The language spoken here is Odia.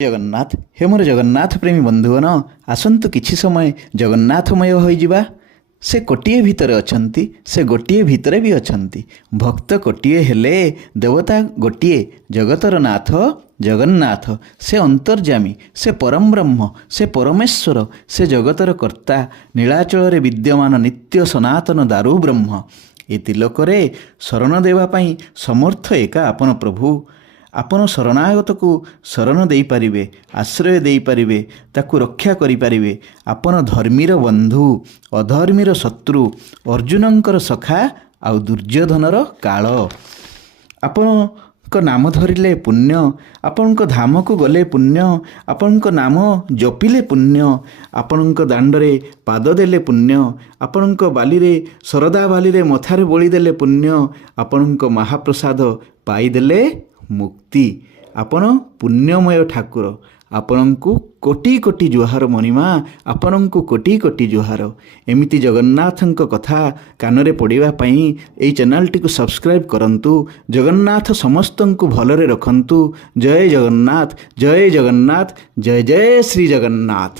ଜଗନ୍ନାଥ ହେ ମୋର ଜଗନ୍ନାଥ ପ୍ରେମୀ ବନ୍ଧୁଗଣ, ଆସନ୍ତୁ କିଛି ସମୟ ଜଗନ୍ନାଥମୟ ହୋଇଯିବା। ସେ କୋଟିଏ ଭିତରେ ଅଛନ୍ତି, ସେ ଗୋଟିଏ ଭିତରେ ବି ଅଛନ୍ତି। ଭକ୍ତ କୋଟିଏ ହେଲେ ଦେବତା ଗୋଟିଏ, ଜଗତର ନାଥ ଜଗନ୍ନାଥ। ସେ ଅନ୍ତର୍ଯ୍ୟାମୀ, ସେ ପରମ ବ୍ରହ୍ମ, ସେ ପରମେଶ୍ୱର, ସେ ଜଗତର କର୍ତ୍ତା, ନୀଳାଚଳରେ ବିଦ୍ୟମାନ ନିତ୍ୟ ସନାତନ ଦାରୁ ବ୍ରହ୍ମ। ଏ ତିଲକରେ ଶରଣ ଦେବା ପାଇଁ ସମର୍ଥ ଏକା ଆପଣ ପ୍ରଭୁ। ଆପଣ ଶରଣାଗତକୁ ଶରଣ ଦେଇପାରିବେ, ଆଶ୍ରୟ ଦେଇପାରିବେ, ତାକୁ ରକ୍ଷା କରିପାରିବେ। ଆପଣ ଧର୍ମୀର ବନ୍ଧୁ, ଅଧର୍ମୀର ଶତ୍ରୁ, ଅର୍ଜୁନଙ୍କର ସଖା ଆଉ ଦୁର୍ଯ୍ୟୋଧନର କାଳ। ଆପଣଙ୍କ ନାମ ଧରିଲେ ପୁଣ୍ୟ, ଆପଣଙ୍କ ଧାମକୁ ଗଲେ ପୁଣ୍ୟ, ଆପଣଙ୍କ ନାମ ଜପିଲେ ପୁଣ୍ୟ, ଆପଣଙ୍କ ଦାଣ୍ଡରେ ପାଦ ଦେଲେ ପୁଣ୍ୟ, ଆପଣଙ୍କ ବାଲିରେ ଶରଦା ବାଲିରେ ମଥାରେ ବୋଳିଦେଲେ ପୁଣ୍ୟ, ଆପଣଙ୍କ ମହାପ୍ରସାଦ ପାଇଦେଲେ ମୁକ୍ତି। ଆପଣ ପୁଣ୍ୟମୟ ଠାକୁର। ଆପଣଙ୍କୁ କୋଟି କୋଟି ଜୁହାର ମଣିମା, ଆପଣଙ୍କୁ କୋଟି କୋଟି ଜୁହାର। ଏମିତି ଜଗନ୍ନାଥଙ୍କ କଥା କାନରେ ପଡ଼ିବା ପାଇଁ ଏହି ଚ୍ୟାନେଲଟିକୁ ସବସ୍କ୍ରାଇବ୍ କରନ୍ତୁ। ଜଗନ୍ନାଥ ସମସ୍ତଙ୍କୁ ଭଲରେ ରଖନ୍ତୁ। ଜୟ ଜଗନ୍ନାଥ, ଜୟ ଜଗନ୍ନାଥ, ଜୟ ଜୟ ଶ୍ରୀ ଜଗନ୍ନାଥ।